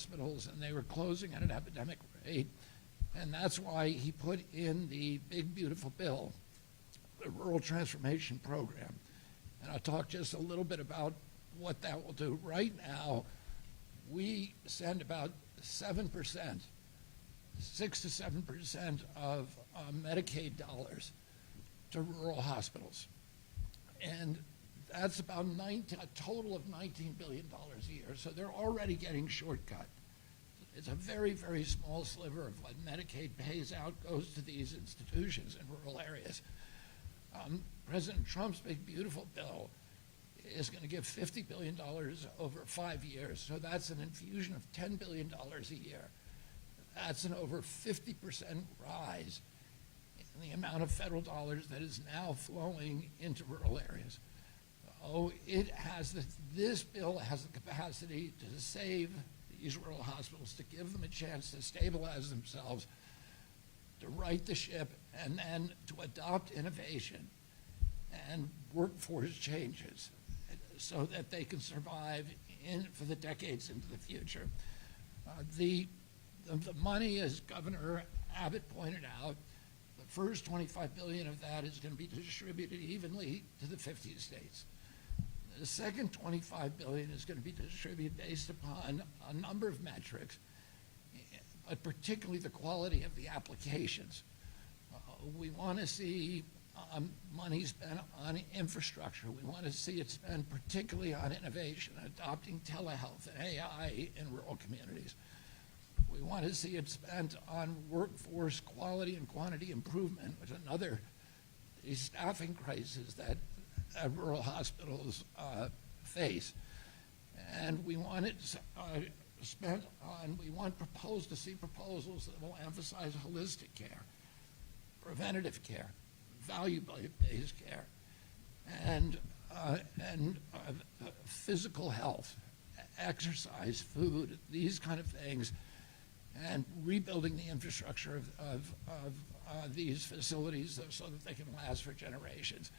hospitals, and they were closing at an epidemic rate. And that's why he put in the big, beautiful bill, the Rural Transformation Program. And I'll talk just a little bit about what that will do. Right now, we send about 7%, 6 to 7% of Medicaid dollars to rural hospitals. And that's about a total of $19 billion a year. So they're already getting shortcut. It's a very, very small sliver of what Medicaid pays out goes to these institutions in rural areas. President Trump's big, beautiful bill is going to give $50 billion over 5 years. So that's an infusion of $10 billion a year. That's an over 50% rise in the amount of federal dollars that is now flowing into rural areas. Oh, this bill has the capacity to save these rural hospitals, to give them a chance to stabilize themselves, to right the ship, and then to adopt innovation and workforce changes so that they can survive for the decades into the future. The money, as Governor Abbott pointed out, the first $25 billion of that is going to be distributed evenly to the 50 states. The second $25 billion is going to be distributed based upon a number of metrics, but particularly the quality of the applications. We want to see money spent on infrastructure. We want to see it spent particularly on innovation, adopting telehealth and AI in rural communities. We want to see it spent on workforce quality and quantity improvement, which is another staffing crisis that rural hospitals face. And we want it spent on, we want to see proposals that will emphasize holistic care, preventative care, value-based care, and physical health, exercise, food, these kind of things, and rebuilding the infrastructure of these facilities so that they can last for generations.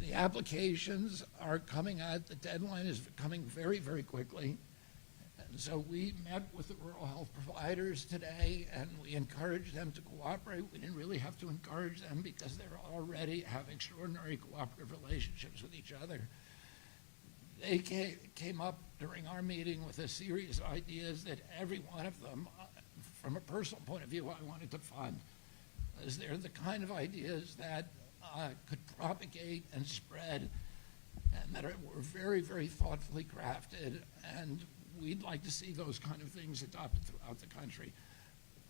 The applications are coming out, the deadline is coming very, very quickly. And so we met with the rural health providers today, and we encouraged them to cooperate. We didn't really have to encourage them because they already have extraordinary cooperative relationships with each other. They came up during our meeting with a series of ideas that every one of them, from a personal point of view, I wanted to fund. As they're the kind of ideas that could propagate and spread, and that were very, very thoughtfully crafted, and we'd like to see those kind of things adopted throughout the country.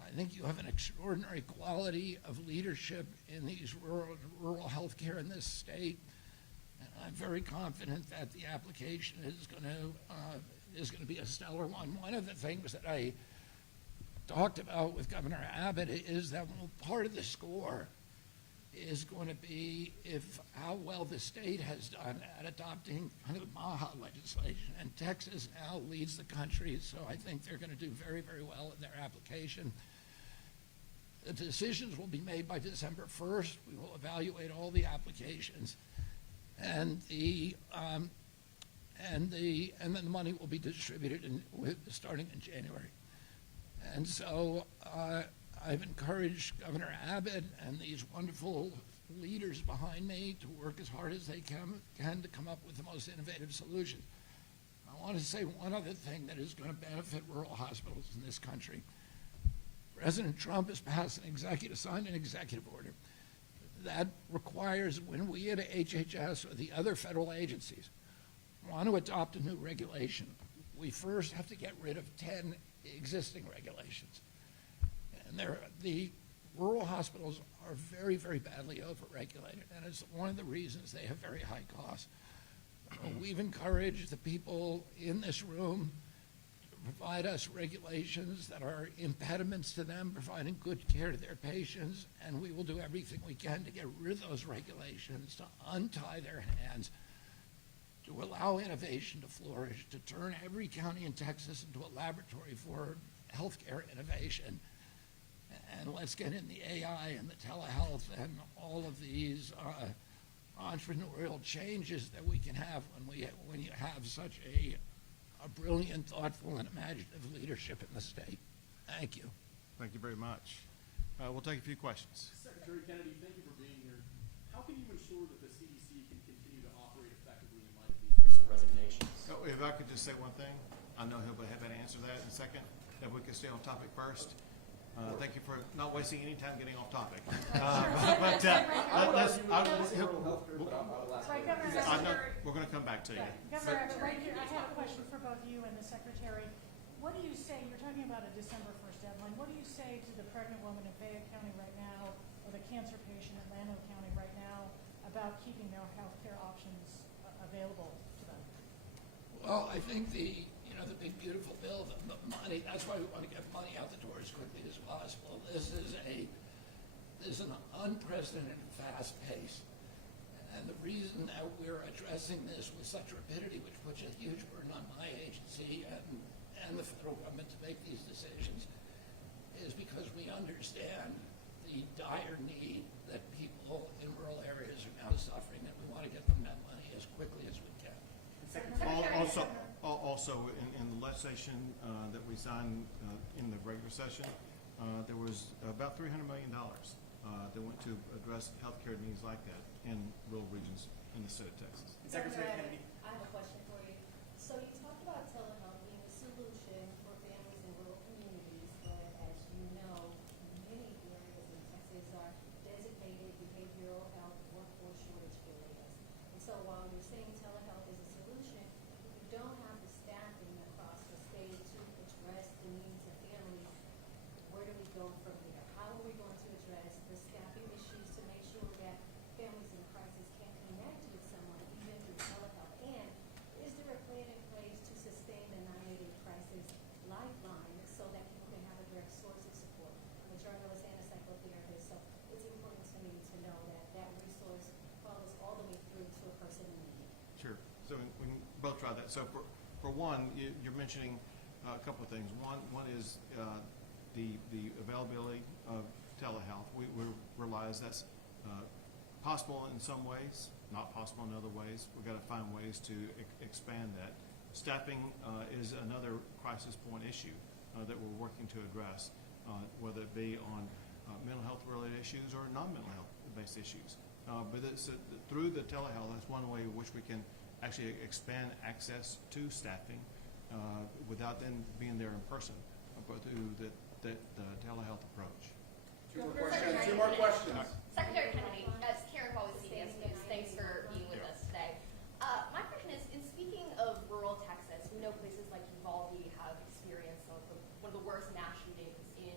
I think you have an extraordinary quality of leadership in these rural health care in this state, and I'm very confident that the application is going to be a stellar one. One of the things that I talked about with Governor Abbott is that part of the score is going to be how well the state has done at adopting kind of the MAHA legislation. And Texas now leads the country, so I think they're going to do very, very well in their application. The decisions will be made by December 1st. We will evaluate all the applications, and then the money will be distributed starting in January. And so I've encouraged Governor Abbott and these wonderful leaders behind me to work as hard as they can to come up with the most innovative solutions. I want to say one other thing that is going to benefit rural hospitals in this country. President Trump has signed an executive order that requires, when we at HHS or the other federal agencies want to adopt a new regulation, we first have to get rid of 10 existing regulations. And the rural hospitals are very, very badly overregulated, and it's one of the reasons they have very high costs. We've encouraged the people in this room to provide us regulations that are impediments to them providing good care to their patients, and we will do everything we can to get rid of those regulations, to untie their hands, to allow innovation to flourish, to turn every county in Texas into a laboratory for healthcare innovation. And let's get in the AI and the telehealth and all of these entrepreneurial changes that we can have when you have such a a brilliant, thoughtful, and imaginative leadership in the state. Thank you. Thank you very much. We'll take a few questions. Secretary Kennedy, thank you for being here. How can you ensure that the CDC can continue to operate effectively in light of these recent resignations? Oh, if I could just say one thing, I know he'll have to answer that in a second, if we could stay on topic first. Thank you for not wasting any time getting off topic. We're going to come back to you. Governor Abbott, right here, I have a question for both you and the Secretary. What do you say, you're talking about a December 1st deadline, what do you say to the pregnant woman in Fayette County right now, or the cancer patient in Llano County right now, about keeping their health care options available to them? Well, I think the big beautiful bill, the money, that's why we want to get money out the door as quickly as possible. This is an unprecedented fast pace. And the reason that we're addressing this with such rapidity, which puts a huge burden on my agency and the federal government to make these decisions, is because we understand the dire need that people in rural areas are now suffering, and we want to get them that money as quickly as we can. Also, in the legislation that we signed in the regular session, there was about $300 million that went to address healthcare needs like that in rural regions in the state of Texas. Secretary Kennedy. I have a question for you. So you talked about telehealth being a solution for families in rural communities, but as you know, many areas in Texas are designated behavioral health workforce shortage areas. And so while you're saying telehealth is a solution, if you don't have the staffing across the state to address the needs of families, where do we go from here? How are we going to address the staffing issues to make sure that families in crisis can connect with someone even through telehealth? And is there a plan in place to sustain the 988 crisis lifeline so that people can have a direct source of support? I'm a journalist and a psychotherapist, so it's important to me to know that that resource follows all the way through to a person in need. Sure. So we can both try that. So for one, you're mentioning a couple of things. One is the availability of telehealth. We realize that's possible in some ways, not possible in other ways. We've got to find ways to expand that. Staffing is another crisis point issue that we're working to address, whether it be on mental health related issues or non-mental health based issues. But it's, through the telehealth, that's one way in which we can actually expand access to staffing without them being there in person, but through the telehealth approach. Two more questions. Secretary Kennedy, as Karen Paul with CBS News, thanks for being with us today. My question is, in speaking of rural Texas, we know places like Uvalde have experienced one of the worst mass shootings in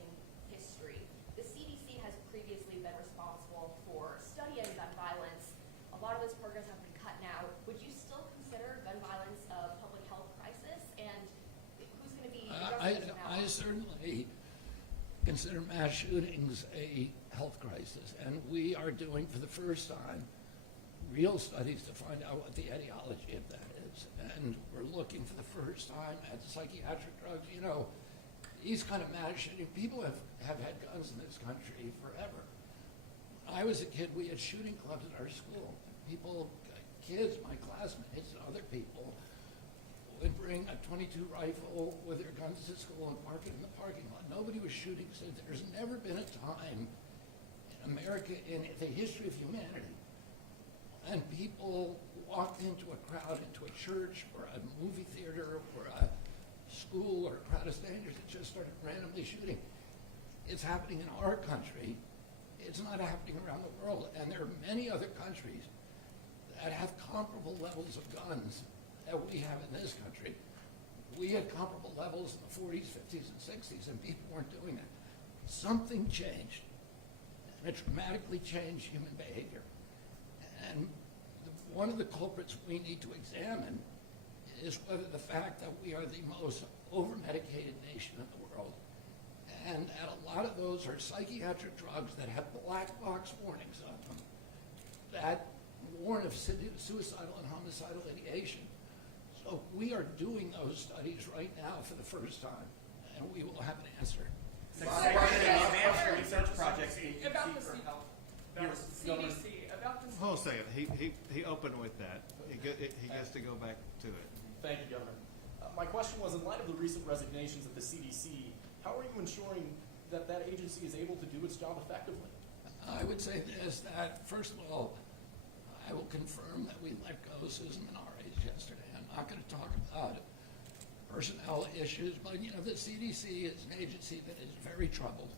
history. The CDC has previously been responsible for studying gun violence. A lot of those programs have been cut now. Would you still consider gun violence a public health crisis? And who's going to be addressing this now? I certainly consider mass shootings a health crisis, and we are doing for the first time real studies to find out what the etiology of that is. And we're looking for the first time at psychiatric drugs. You know, these kind of mass shooting, people have had guns in this country forever. When I was a kid, we had shooting clubs at our school. Kids, my classmates, and other people would bring a .22 rifle with their guns to school and park it in the parking lot. Nobody was shooting. So there's never been a time in America, in the history of humanity, and people walked into a crowd, into a church or a movie theater or a school or a crowd of strangers that just started randomly shooting. It's happening in our country. It's not happening around the world. And there are many other countries that have comparable levels of guns that we have in this country. We had comparable levels in the 40s, 50s, and 60s, and people weren't doing that. Something changed, and it dramatically changed human behavior. And one of the culprits we need to examine is whether the fact that we are the most over-medicated nation in the world, and that a lot of those are psychiatric drugs that have black box warnings on them, that warn of suicidal and homicidal ideation. So we are doing those studies right now for the first time, and we will have an answer. Advanced research projects About the for health. CDC, about the Hold on a second. He opened with that. He gets to go back to it. Thank you, Governor. My question was, in light of the recent resignations at the CDC, how are you ensuring that that agency is able to do its job effectively? I would say this, that first of all, I will confirm that we let go Susan Menarez yesterday. I'm not going to talk about personnel issues, but the CDC is an agency that is very troubled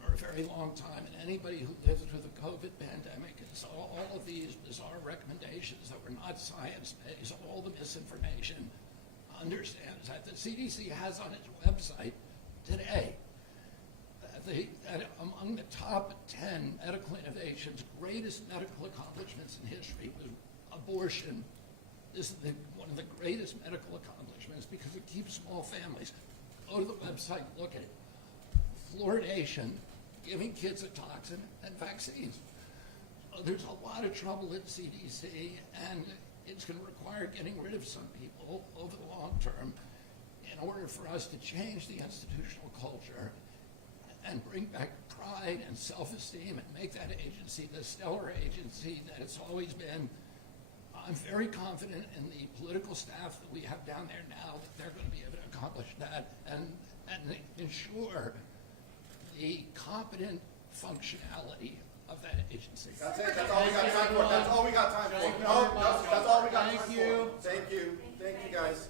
for a very long time, and anybody who lives through the COVID pandemic and saw all of these bizarre recommendations that were not science-based, all the misinformation, understands that the CDC has on its website today that among the top 10 medical innovations, greatest medical accomplishments in history was abortion. This is one of the greatest medical accomplishments because it keeps small families. Go to the website, look at it. Fluoridation, giving kids a toxin, and vaccines. So there's a lot of trouble at CDC, and it's going to require getting rid of some people over the long term in order for us to change the institutional culture and bring back pride and self-esteem and make that agency the stellar agency that it's always been. I'm very confident in the political staff that we have down there now that they're going to be able to accomplish that and ensure the competent functionality of that agency. That's it. That's all we got time for. That's all we got time for. No, that's all we got time for. Thank you. Thank you, guys.